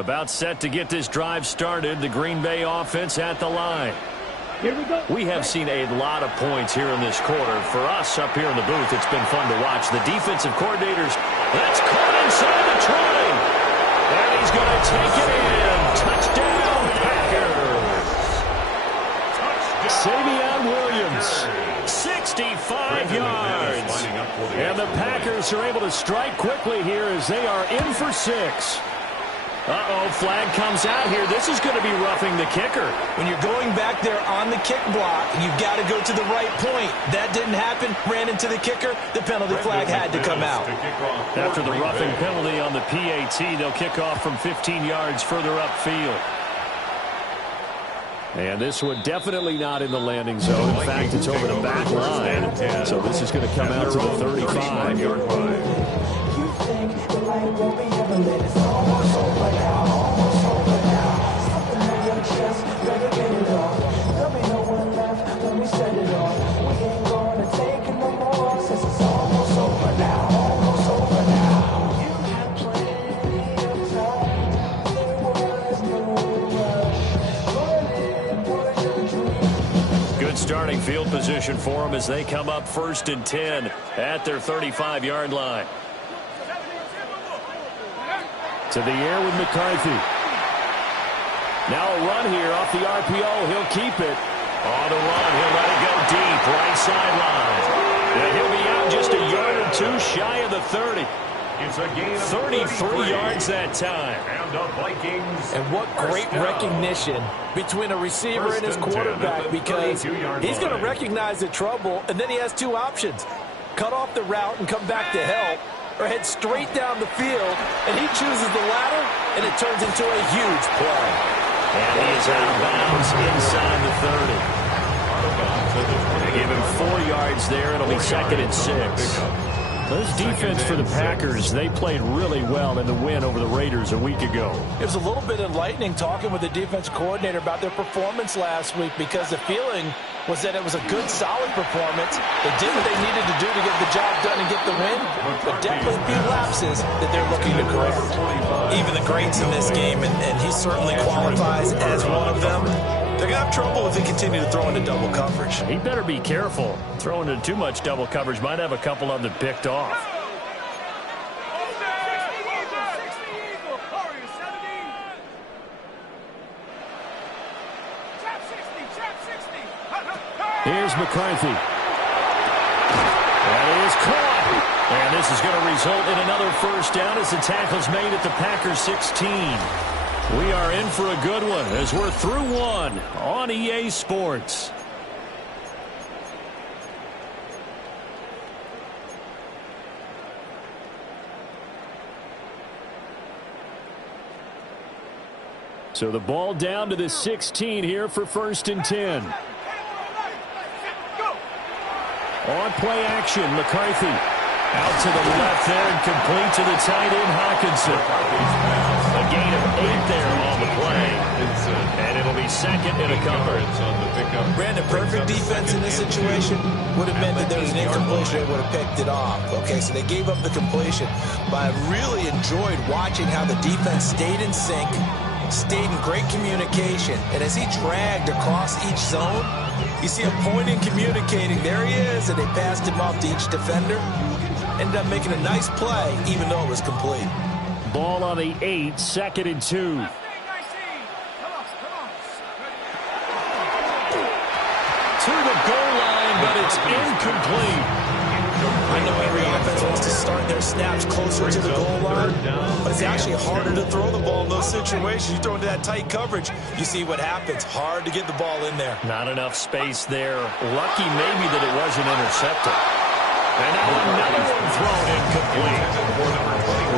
About set to get this drive started. The Green Bay offense at the line. Here we go. We have seen a lot of points here in this quarter. For us up here in the booth, it's been fun to watch. The defensive coordinators, that's caught inside the 20. And he's going to take it in. Touchdown, Packers. Savion Williams, 65 yards. And the Packers are able to strike quickly here as they are in for 6. Flag comes out here. This is going to be roughing the kicker. When you're going back there on the kick block, you've got to go to the right point. That didn't happen. Ran into the kicker. The penalty flag had to come out. After the roughing penalty on the PAT, they'll kick off from 15 yards further upfield. And this one definitely not in the landing zone. In fact, it's over the back line. So this is going to come out to the 35-yard line. Good starting field position for them as they come up 1st and 10 at their 35-yard line. To the air with McCarthy. Now a run here off the RPO. He'll keep it. On the run, he'll let it go deep. Right sideline. And he'll be out just a yard or 2 shy of the 30. It's a gain of 33 yards that time. And what great recognition between a receiver and his quarterback, because he's going to recognize the trouble, and then he has 2 options. Cut off the route and come back to help, or head straight down the field, and he chooses the latter, and it turns into a huge play. And he is out of bounds inside the 30. They give him 4 yards there. It'll be 2nd and 6. This defense for the Packers, they played really well in the win over the Raiders a week ago. It was a little bit enlightening talking with the defense coordinator about their performance last week, because the feeling was that it was a good, solid performance. They did what they needed to do to get the job done and get the win, but definitely a few lapses that they're looking to correct. Even the greats in this game, and he certainly qualifies as one of them, they're going to have trouble if they continue to throw into double coverage. He better be careful. Throwing into too much double coverage might have a couple of them picked off. Here's McCarthy. That is caught. And this is going to result in another 1st down as the tackle's made at the Packers 16. We are in for a good one as we're through 1 on EA Sports. So the ball down to the 16 here for 1st and 10. On play action, McCarthy. Out to the left there and complete to the tight end, Hockenson. A gain of 8 there on the play. And it'll be 2nd and a cover. Brandon, perfect defense in this situation would have meant that there was an incompletion. They would have picked it off. Okay, so they gave up the completion. But I really enjoyed watching how the defense stayed in sync, stayed in great communication. And as he dragged across each zone, you see him pointing, communicating. There he is, and they passed him off to each defender. Ended up making a nice play, even though it was complete. Ball on the 8, 2nd and 2. To the goal line, but it's incomplete. I know every offense wants to start their snaps closer to the goal line, but it's actually harder to throw the ball in those situations. You throw into that tight coverage, you see what happens. Hard to get the ball in there. Not enough space there. Lucky maybe that it wasn't intercepted. And now another one thrown incomplete.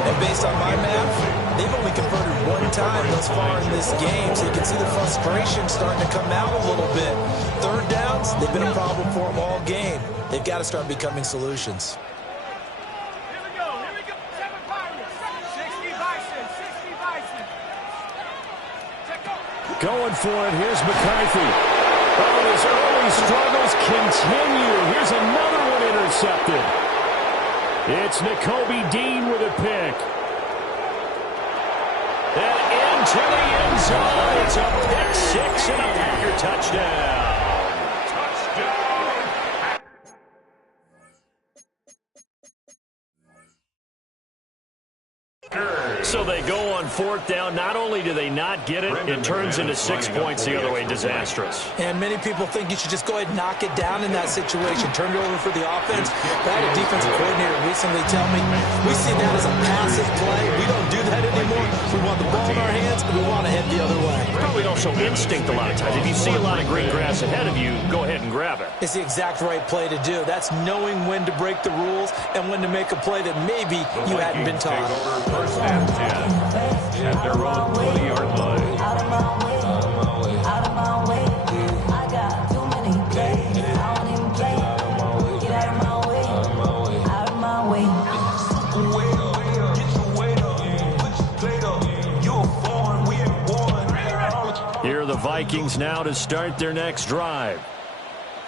And based on my math, they've only converted 1 time thus far in this game, so you can see the frustration starting to come out a little bit. 3rd downs, they've been a problem for them all game. They've got to start becoming solutions. Here we go. 7 Pirates. 60 Bison. 60 Bison. Going for it. Here's McCarthy. Oh, his early struggles continue. Here's another one intercepted. It's Nakobe Dean with a pick. And to the end zone. It's a pick six and a Packer touchdown. So they go on fourth down. Not only do they not get it, it turns into 6 points the other way. Disastrous. And many people think you should just go ahead and knock it down in that situation. Turn it over for the offense. I had a defensive coordinator recently tell me, we see that as a passive play. We don't do that anymore. We want the ball in our hands, and we want to head the other way. Probably also instinct a lot of times. If you see a lot of green grass ahead of you, go ahead and grab it. It's the exact right play to do. That's knowing when to break the rules and when to make a play that maybe you hadn't been taught. First and 10 at their own 20-yard line. Out of my way, out of my way. I got too many plays. I don't even play. Get out of my way, out of my way. Here are the Vikings now to start their next drive.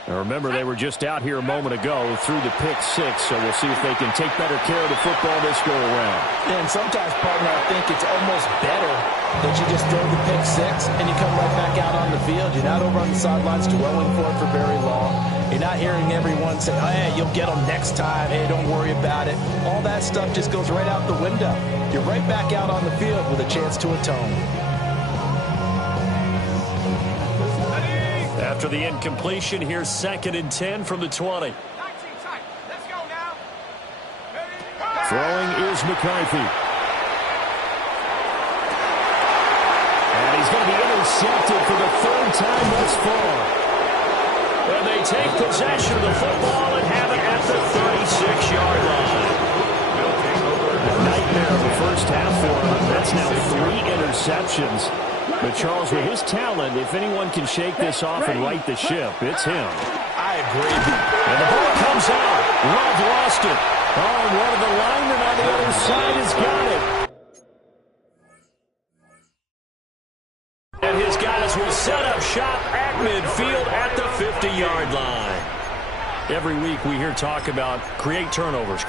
Now remember, they were just out here a moment ago through the pick six, so we'll see if they can take better care of the football this go-around. And sometimes, partner, I think it's almost better that you just throw the pick six and you come right back out on the field. You're not over on the sidelines dwelling for it for very long. You're not hearing everyone say, oh, hey, you'll get them next time. Hey, don't worry about it. All that stuff just goes right out the window. You're right back out on the field with a chance to atone. After the incompletion, here's 2nd and 10 from the 20. 19 tight. Let's go now. Throwing is McCarthy. And he's going to be intercepted for the 3rd time thus far. And they take possession of the football and have it at the 36-yard line. A nightmare of the first half for him. That's now 3 interceptions. But Charles, with his talent, if anyone can shake this off and right the ship, it's him. I agree. And the ball comes out. Love lost it. Oh, and one of the linemen on the other side has got it. And his guys will set up shop at midfield at the 50-yard line. Every week we hear talk about create turnovers.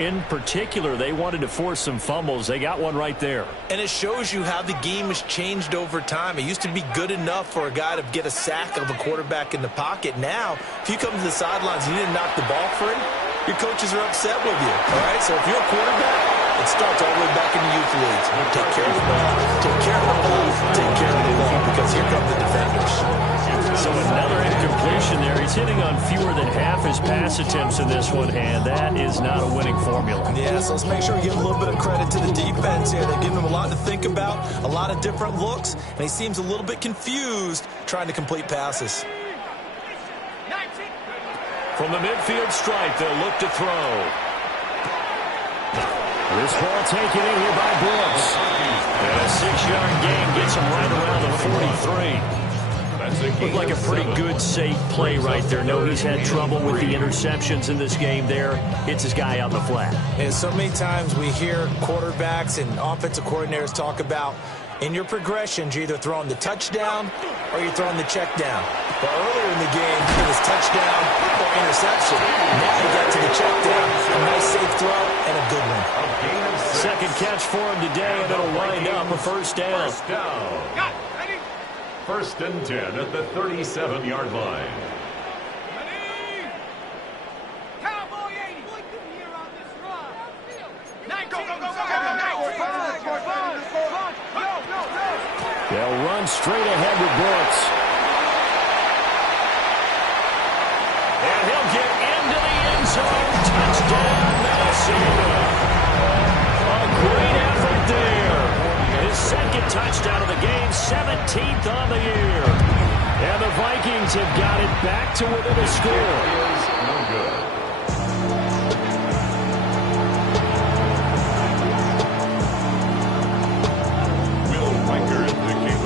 In particular, they wanted to force some fumbles. They got one right there. And it shows you how the game has changed over time. It used to be good enough for a guy to get a sack of a quarterback in the pocket. Now, if you come to the sidelines and you didn't knock the ball free, your coaches are upset with you. All right, so if you're a quarterback, it starts all the way back in the youth leagues. Take care of the ball, take care of the ball, take care of the ball, because here come the defenders. So another incompletion there. He's hitting on fewer than half his pass attempts in this one, and that is not a winning formula. Yeah, so let's make sure we give a little bit of credit to the defense here. They're giving him a lot to think about, a lot of different looks, and he seems a little bit confused trying to complete passes. 19. From the midfield stripe, they'll look to throw. This ball taken in here by Brooks. And a 6-yard gain gets him right around the 43. Looked like a pretty good, safe play right there. No, he's had trouble with the interceptions in this game there. Hits his guy out in the flat. And so many times we hear quarterbacks and offensive coordinators talk about in your progressions, you're either throwing the touchdown or you're throwing the check down. But earlier in the game, it was touchdown or interception. Now he got to the check down. A nice safe throw and a good one. Second catch for him today, and it'll wind up a first down. Got it. Ready? 1st and 10 at the 37-yard line. Ready? Cowboy 80. Here on this run. 19. Go, go, go, go, go. They'll run straight ahead with Brooks. And he'll get into the end zone. Touchdown, Minnesota. A great effort there. His 2nd touchdown of the game, 17th on the year. And the Vikings have got it back to within a score. No good.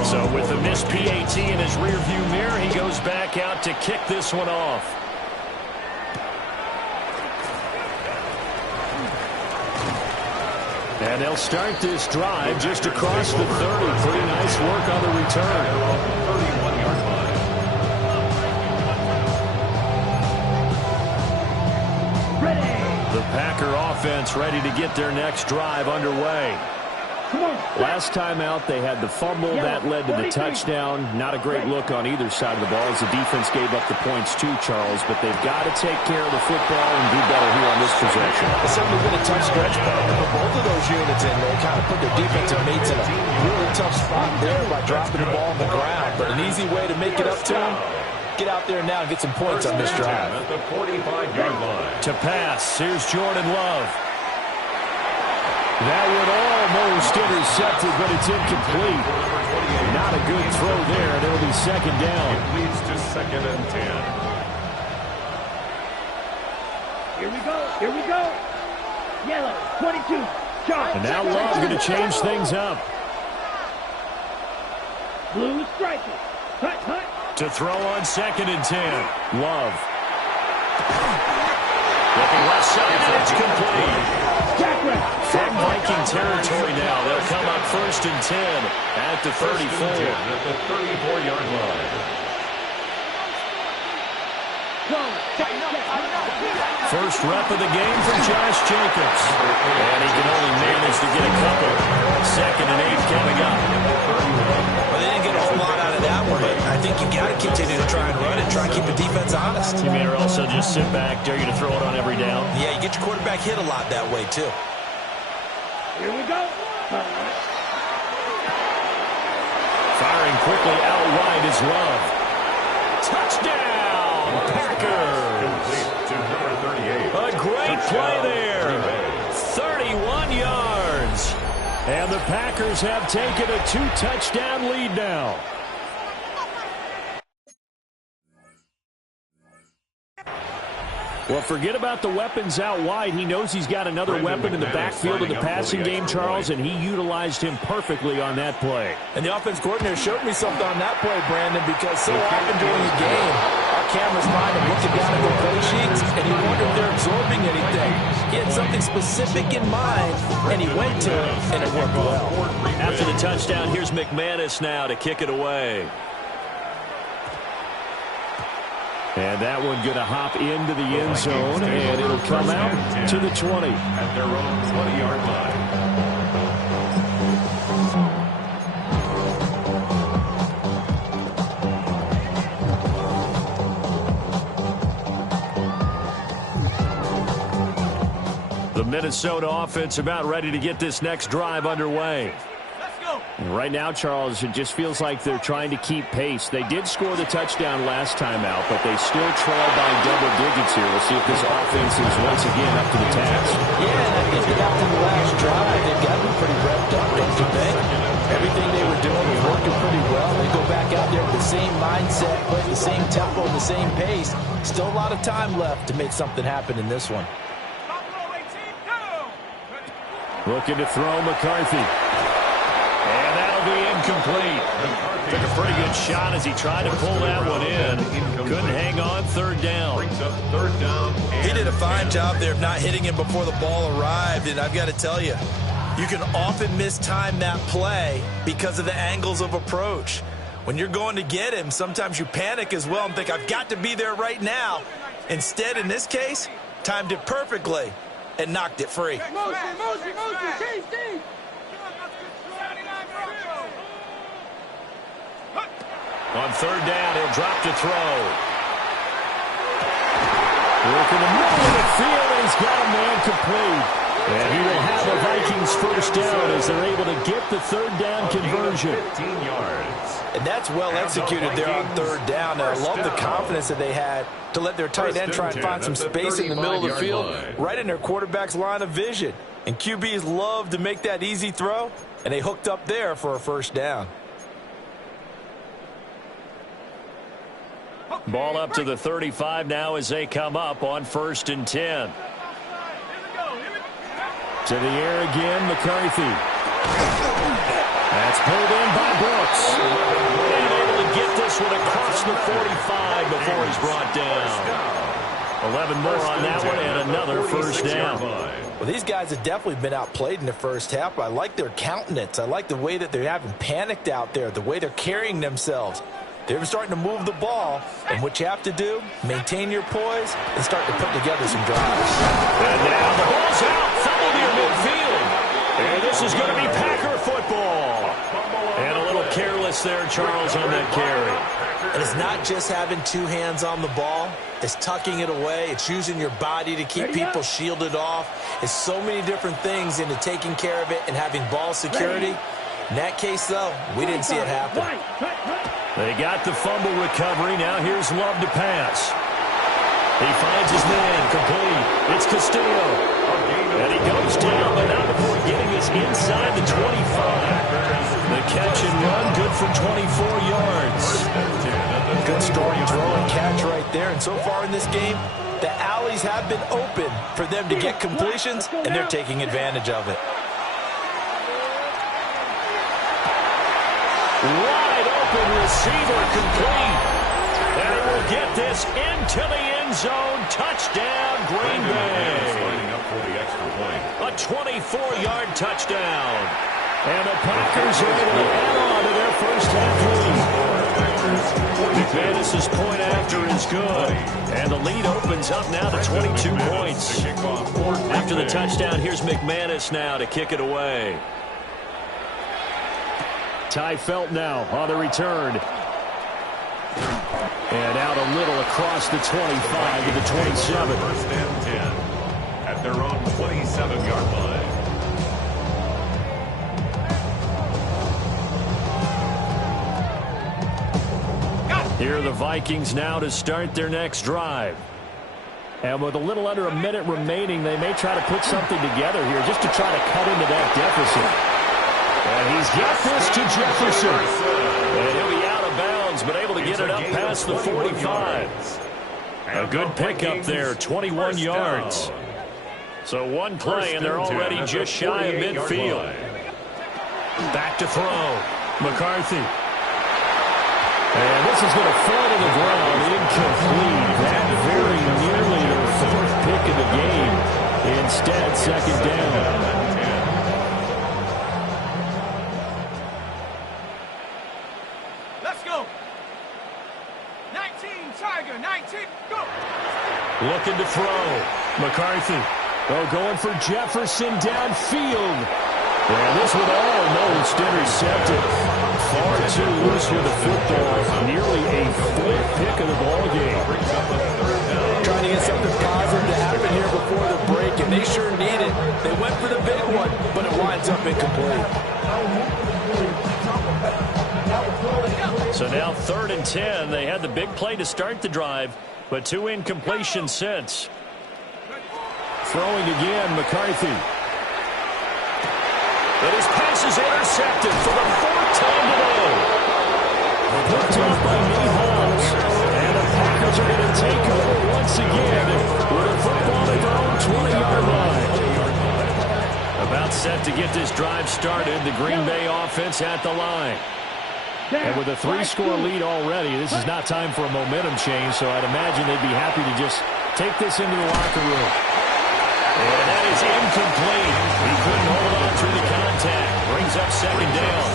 So with the missed PAT in his rearview mirror, he goes back out to kick this one off. And they'll start this drive just across the 30. Pretty nice work on the return. 31-yard line. The Packer offense ready to get their next drive underway. Last time out, they had the fumble. That led to the touchdown. Not a great look on either side of the ball as the defense gave up the points too, Charles. But they've got to take care of the football and do better here on this possession. It's certainly been a tough stretch for both of those units, and they kind of put their defensive mates in a really tough spot there by dropping the ball on the ground. But an easy way to make it up to them, get out there now and get some points on this drive. At the 45-yard line. To pass, here's Jordan Love. That would almost intercepted, but it's incomplete. Not a good throw there, and it'll be second down. It leads to 2nd and 10. Here we go. Here we go. Yellow, 22. Sharp. And now Love going to change things up. Blue striker. Hut, hut. To throw on 2nd and 10. Love. Looking left side, and it's complete. From Viking territory now, they'll come up 1st and 10 at the 34. At the 34-yard line. First rep of the game for Josh Jacobs. And he can only manage to get a couple. 2nd and 8 coming up. Well, they didn't get a whole lot out of that one, but I think you got to continue to try and run it, try and keep the defense honest. You may also just sit back, dare you to throw it on every down. Yeah, you get your quarterback hit a lot that way, too. Here we go. Firing quickly out wide is Love. Touchdown, Packers. Complete to number 38. A great play there. 31 yards. And the Packers have taken a 2-touchdown lead now. Well, forget about the weapons out wide. He knows he's got another weapon in the backfield of the passing game, Charles, and he utilized him perfectly on that play. And the offense coordinator showed me something on that play, Brandon, because so often during the game, our cameras find him looking down at their play sheets, and you wonder if they're absorbing anything. He had something specific in mind, and he went to it, and it worked well. After the touchdown, here's McManus now to kick it away. And that one going to hop into the end zone, and it'll come out to the 20. At their own 20-yard line. The Minnesota offense about ready to get this next drive underway. Right now, Charles, it just feels like they're trying to keep pace. They did score the touchdown last time out, but they still trail by double digits here. We'll see if this offense is once again up to the task. Yeah, and I think that after the last drive, they've got them pretty revved up, don't you think? Everything they were doing was working pretty well. They go back out there with the same mindset, playing the same tempo, the same pace. Still a lot of time left to make something happen in this one. Looking to throw McCarthy. And that'll be incomplete. Took a pretty good shot as he tried to pull that one in. Couldn't hang on 3rd down. Brings up 3rd down. He did a fine job there of not hitting him before the ball arrived, and I've got to tell you, you can often mistime that play because of the angles of approach. When you're going to get him, sometimes you panic as well and think, I've got to be there right now. Instead, in this case, timed it perfectly and knocked it free. On 3rd down, he'll drop to throw. Working the middle of the field, and he's got a man complete. And he will have the Vikings 1st down as they're able to get the 3rd down conversion. 15 yards. And that's well executed there on 3rd down. And I love the confidence that they had to let their tight end try and find some space in the middle of the field, right in their quarterback's line of vision. And QBs love to make that easy throw, and they hooked up there for a 1st down. Ball up to the 35 now as they come up on 1st and 10. To the air again, McCarthy. That's pulled in by Brooks. And able to get this one across the 45 before he's brought down. 11 more on that one and another 1st down. Well, these guys have definitely been outplayed in the first half, but I like their countenance. I like the way that they haven't panicked out there, the way they're carrying themselves. They're starting to move the ball, and what you have to do, maintain your poise and start to put together some drives. And now the ball's out, fumble near midfield. And this is going to be Packer loss there, Charles, on that carry. And it's not just having two hands on the ball. It's tucking it away. It's using your body to keep people shielded off. It's so many different things into taking care of it and having ball security. In that case, though, we didn't see it happen. They got the fumble recovery. Now here's Love to pass. He finds his man, complete. It's Castillo. And he goes down, but not before getting us inside the 25. The catch and run, good for 24 yards. Good story, throw and catch right there. And so far in this game, the alleys have been open for them to get completions, and they're taking advantage of it. Wide open receiver, complete. And it will get this into the end zone. Touchdown, Green Bay. A 24-yard touchdown. And the Packers are able to add on to their first half lead. McManus's point after is good. And the lead opens up now to 22 points. After the touchdown, here's McManus now to kick it away. Ty Felt now on the return. And out a little across the 25 to the 27. First and 10 at their own 27-yard line. Here are the Vikings now to start their next drive. And with a little under a minute remaining, they may try to put something together here just to try to cut into that deficit. And he's got this to Jefferson. And he'll be out of bounds, but able to get it up past the 45. A good pickup there, 21 yards. So one play, and they're already just shy of midfield. Back to throw. McCarthy. And this is going to fall to the ground. Incomplete. That very nearly their fourth pick of the game. Instead, second down. Let's go. 19, Tiger, 19, go. Looking to throw. McCarthy. Oh, going for Jefferson downfield. And this one almost intercepted. Far too loose with the football. Nearly a full pick of the ball game. Trying to get something positive to happen here before the break, and they sure need it. They went for the big one, but it winds up incomplete. So now 3rd and 10. They had the big play to start the drive, but 2 incompletions since. Throwing again, McCarthy. But his pass is intercepted for the 4th time today. Picked off by Mahomes. And the Packers are going to take over once again with a football at their own 20-yard line. About set to get this drive started. The Green Bay offense at the line. And with a 3-score lead already, this is not time for a momentum change, so I'd imagine they'd be happy to just take this into the locker room. And that is incomplete. He couldn't hold on through the contact. Brings up second down.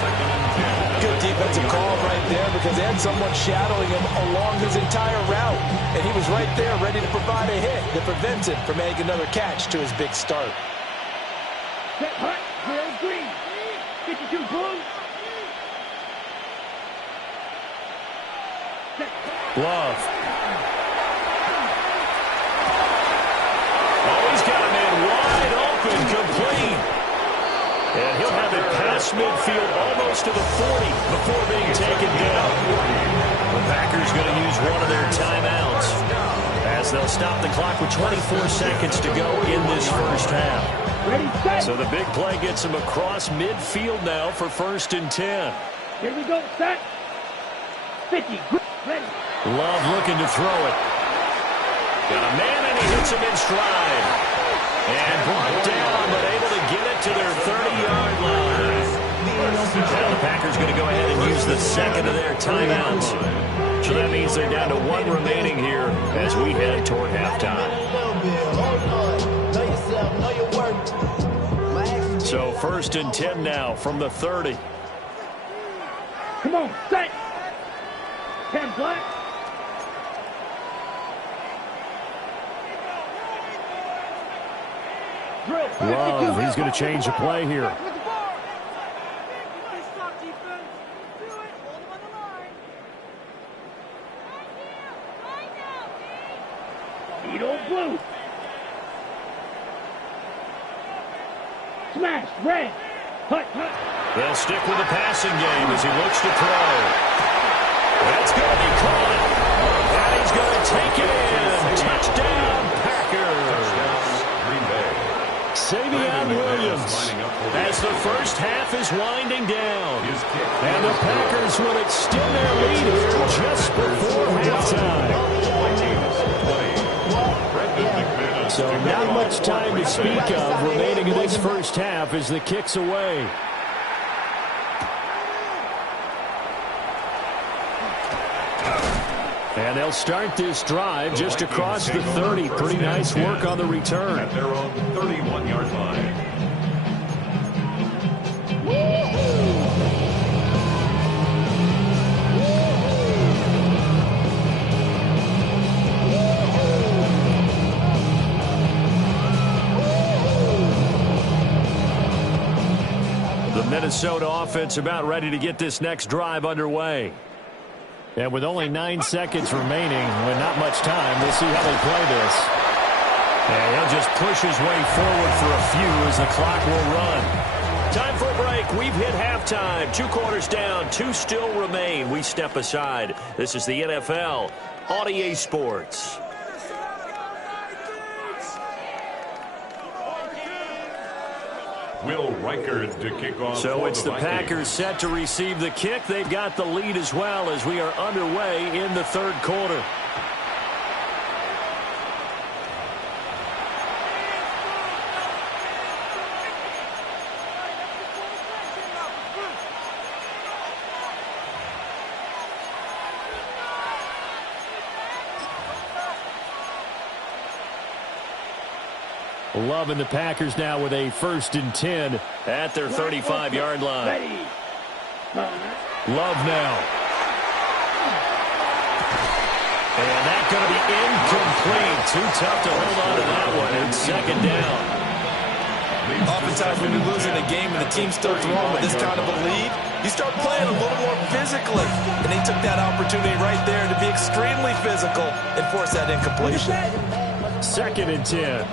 Good defensive call right there because they had someone shadowing him along his entire route. And he was right there ready to provide a hit that prevents him from making another catch to his big start. Set hut, Gerald Green. 52 Bulls. Love. He's got a man wide open, complete. And he'll have it past midfield almost to the 40 before being taken down. The Packers going to use one of their timeouts as they'll stop the clock with 24 seconds to go in this first half. So the big play gets him across midfield now for 1st and 10. Here we go, set. 50, ready. Love looking to throw it. Got a man, and he hits him in stride. And brought down, but able to get it to their 30-yard line. Now the Packers going to go ahead and use the second of their timeouts. So that means they're down to 1 remaining here as we head toward halftime. So 1st and 10 now from the 30. Come on, set. 10 black. Love, he's going to change the play here. Red. They'll stick with the passing game as he looks to throw. That's going to be caught. And he's going to take it in. Touchdown, Packers. Savion Williams as the first half is winding down. And the Packers will extend their lead here just before halftime. So not much time to speak of remaining in this first half as the kick's away. And they'll start this drive just across the 30. Pretty nice work on the return. At their own 31-yard line. The Minnesota offense about ready to get this next drive underway. And with only 9 seconds remaining, with not much time, we'll see how they play this. And he'll just push his way forward for a few as the clock will run. Time for a break. We've hit halftime. 2 quarters down, 2 still remain. We step aside. This is the NFL on EA Sports. Will Reichard to kick off. So it's the Packers set to receive the kick. They've got the lead as well as we are underway in the third quarter. Loving the Packers now with a 1st and 10 at their 35-yard line. Love now. And that's going to be incomplete. Too tough to hold on to that one. It's 2nd down. Oftentimes when you're losing a game and the team's still throwing with this kind of a lead, you start playing a little more physically. And they took that opportunity right there to be extremely physical and force that incompletion. 2nd and 10.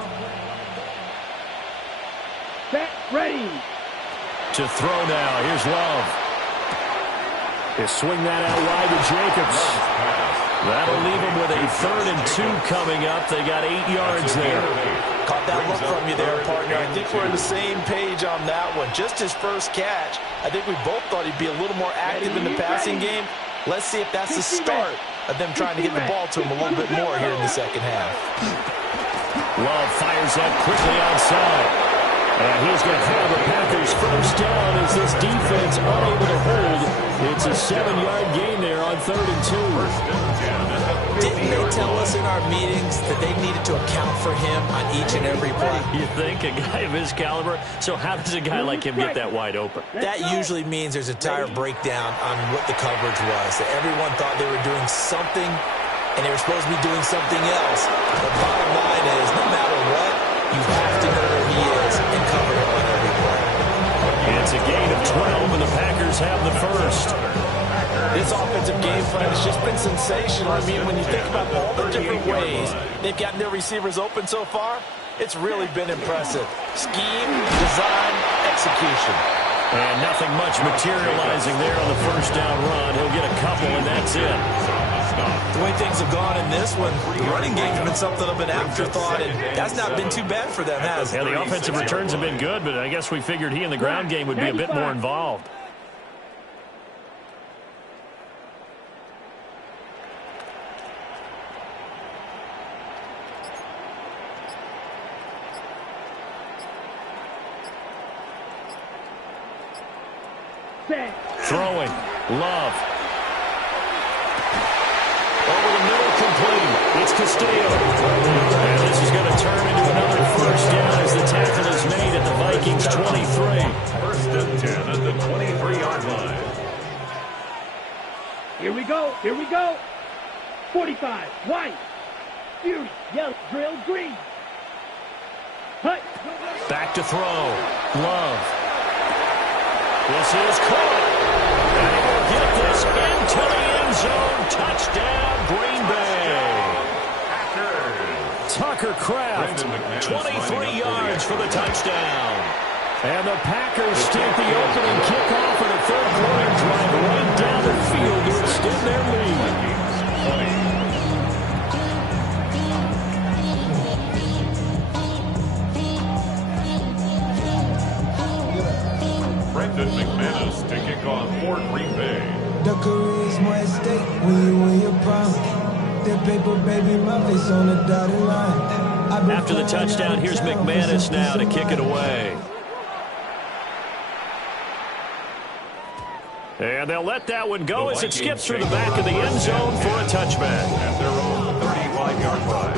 Set, ready. To throw now. Here's Love. They swing that out wide to Jacobs. That'll leave them with a 3rd and 2 coming up. They got 8 yards there. Caught that look from you there, partner. I think we're on the same page on that one. Just his first catch. I think we both thought he'd be a little more active in the passing game. Let's see if that's the start of them trying to get the ball to him a little bit more here in the second half. Love fires that quickly outside. And he's going to have the Packers first down as this defense unable to hold. It's a 7-yard gain there on 3rd and 2. Didn't they tell us in our meetings that they needed to account for him on each and every play? You think? A guy of his caliber? So how does a guy like him get that wide open? That usually means there's a tire breakdown on what the coverage was. That everyone thought they were doing something, and they were supposed to be doing something else. The bottom line is, no matter what, you have to know where he is and cover him on every play. It's a gain of 12, and the Packers have the first. This offensive game plan has just been sensational. I mean, when you think about all the different ways they've gotten their receivers open so far, it's really been impressive. Scheme, design, execution. And nothing much materializing there on the first down run. He'll get a couple, and that's it. The way things have gone in this one, the running game's been something of an afterthought, and that's not been too bad for them, has it? Yeah, the offensive returns have been good, but I guess we figured he in the ground game would be a bit more involved. Throwing. Love. Over the middle, complete. It's Castillo. And this is going to turn into another first down as the tackle is made at the Vikings 23. 1st and 10 at the 23-yard line. Here we go. Here we go. 45. White. Fury. Yellow. Drill. Green. Hut. Back to throw. Love. This is caught. And he will get this into the end zone. Touchdown, Green Bay. Tucker Kraft, 23 yards for the touchdown. And the Packers start the opening kickoff of the third quarter drive right down the field to extend their lead. Brendan McManus to kick off for Green Bay. The career is more at stake when you win your prime. That paper, baby, my face on the dotted line. After the touchdown, here's McManus now to kick it away. And they'll let that one go as it skips through the back of the end zone for a touchback. At their own 35-yard line.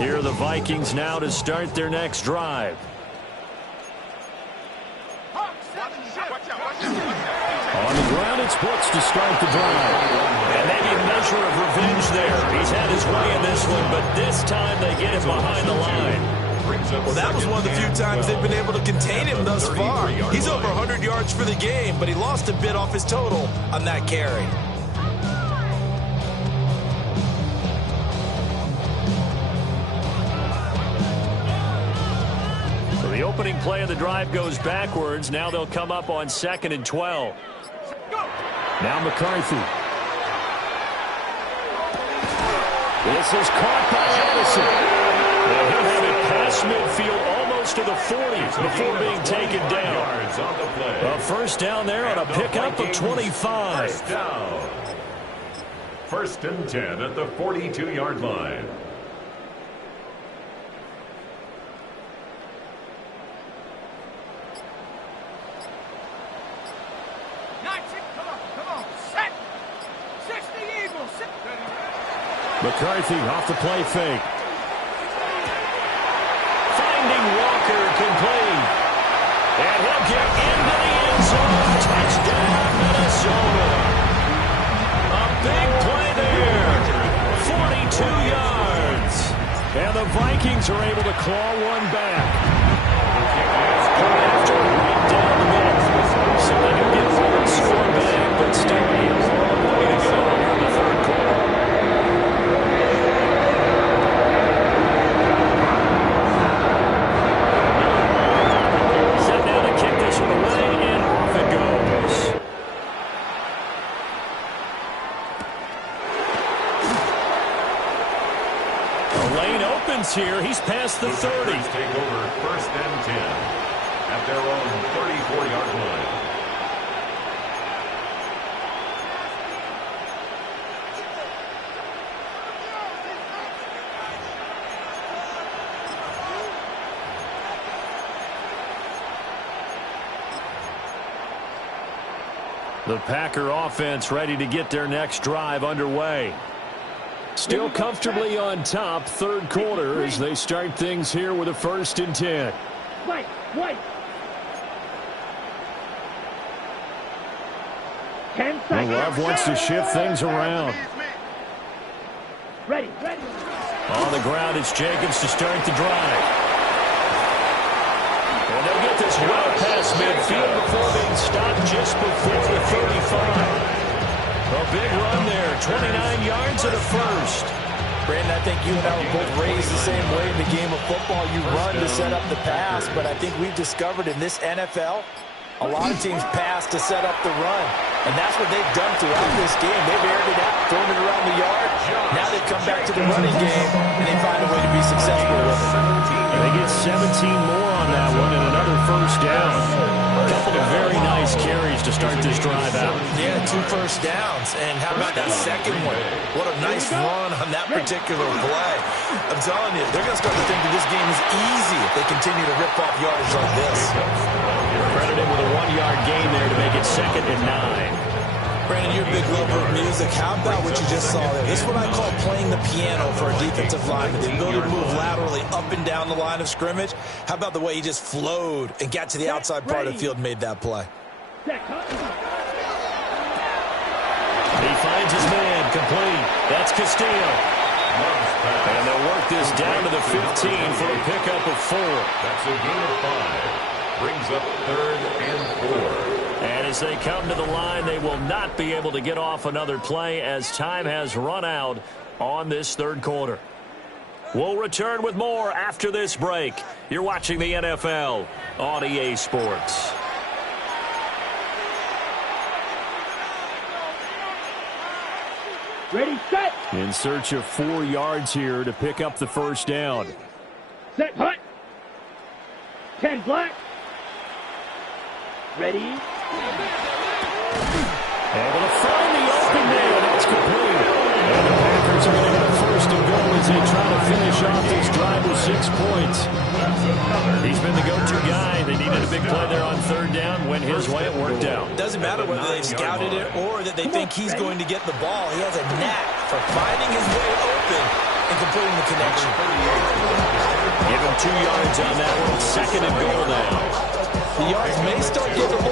Here are the Vikings now to start their next drive. On the ground, it's Brooks to start the drive. And maybe a measure of revenge there. He's had his way in this one, but this time they get him behind the line. Well, that was one of the few times they've been able to contain him thus far. He's over 100 yards for the game, but he lost a bit off his total on that carry. So the opening play of the drive goes backwards. Now they'll come up on 2nd and 12. Now McCarthy. This is caught by Addison. And he'll have it past midfield almost to the 40 before being taken down. A first down there on a pickup of 25. First and 10 at the 42-yard line. McCarthy off the play fake. Finding Walker complete. And he'll get into the end zone. Touchdown, Minnesota. A big play there. 42 yards. And the Vikings are able to claw one back. After right down the middle. So they can get one score back, but still a long way to go here in the third quarter. Here, he's past the 30. Take over first and 10 at their own 34-yard line. The Packer offense ready to get their next drive underway. Still comfortably on top, third quarter, as they start things here with a 1st and 10. Wait. Love wants to shift things around. Ready. On the ground, it's Jacobs to start the drive. And they'll get this well past midfield before being stopped just before the 35. A big run there, 29 yards and a first. Brandon, I think you and I were both raised the same way in the game of football. You run to set up the pass, but I think we've discovered in this NFL, a lot of teams pass to set up the run. And that's what they've done throughout this game. They've aired it out, thrown it around the yard. Now they come back to the running game, and they find a way to be successful with it. They get 17 more on that one and another first down. A couple of very nice carries to start this drive out. Yeah, 2 first downs. And how about that second one? What a nice run on that particular play. I'm telling you, they're going to start to think that this game is easy if they continue to rip off yardage like this. Credited with a 1-yard gain there to make it 2nd and 9. Brandon, you're a big lover of music. How about what you just saw there? This is what I call playing the piano for a defensive lineman. The ability to move laterally up and down the line of scrimmage. How about the way he just flowed and got to the outside part of the field and made that play? He finds his man complete. That's Castillo. And they'll work this down to the 15 for a pickup of 4. That's a gain of 5. Brings up 3rd and 4. And as they come to the line, they will not be able to get off another play as time has run out on this third quarter. We'll return with more after this break. You're watching the NFL on EA Sports. Ready, set. In search of 4 yards here to pick up the first down. Set, hut. 10 black. Ready. Able to find the open man. That's complete. And the Packers are going to have first and goal as they try to finish off this drive with 6 points. He's been the go-to guy. They needed a big play there on third down. Went his way. It worked out. Doesn't matter whether they've scouted it or that they think he's going to get the ball. He has a knack for finding his way open and completing the connection. Give him 2 yards on that one. Second and goal now. The yards may start getting a